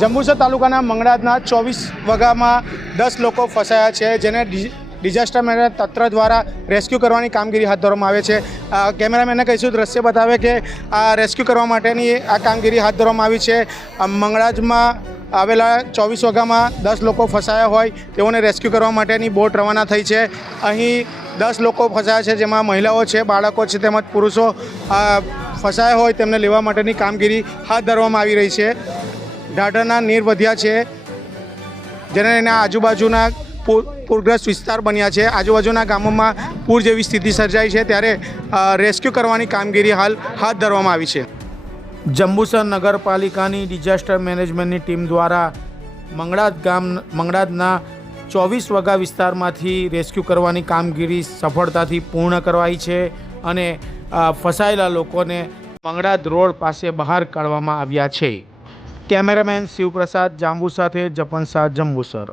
જંબુસર તાલુકાના મંગળાજના ચોવીસ વગામાં દસ લોકો ફસાયા છે, જેને ડિઝાસ્ટર મેનેજમેન્ટ તંત્ર દ્વારા રેસ્ક્યુ કરવાની કામગીરી હાથ ધરવામાં આવે છે. કેમેરામેને કહીશું, દ્રશ્ય બતાવે કે આ રેસ્ક્યુ કરવા માટેની આ કામગીરી હાથ ધરવામાં આવી છે. મંગળાજમાં આવેલા ચોવીસ વગામાં દસ લોકો ફસાયા હોય, તેઓને રેસ્ક્યુ કરવા માટેની બોટ રવાના થઈ છે. અહીં દસ લોકો ફસાયા છે, જેમાં મહિલાઓ છે, બાળકો છે, તેમજ પુરુષો ફસાયા હોય, તેમને લેવા માટેની કામગીરી હાથ ધરવામાં આવી રહી છે. ઢાઢરના નીર વધ્યા છે. જેને લઈને આજુબાજુના પૂર પૂરગ્રસ્ત વિસ્તાર બન્યા છે. આજુબાજુના ગામોમાં પૂર જેવી સ્થિતિ સર્જાઈ છે. ત્યારે રેસ્ક્યુ કરવાની કામગીરી હાલ હાથ ધરવામાં આવી છે. જંબુસર નગરપાલિકાની ડિઝાસ્ટર મેનેજમેન્ટની ટીમ દ્વારા મંગળાદ ગામ, મંગળાદના ચોવીસ વગા વિસ્તારમાંથી રેસ્ક્યુ કરવાની કામગીરી સફળતાથી પૂર્ણ કરવાઈ છે અને ફસાયેલા લોકોને મંગળાદ રોડ પાસે બહાર કાઢવામાં આવ્યા છે. કેમેરામેન શિવપ્રસાદ જાંબુ સાથે જપન શાહ જંબુસર.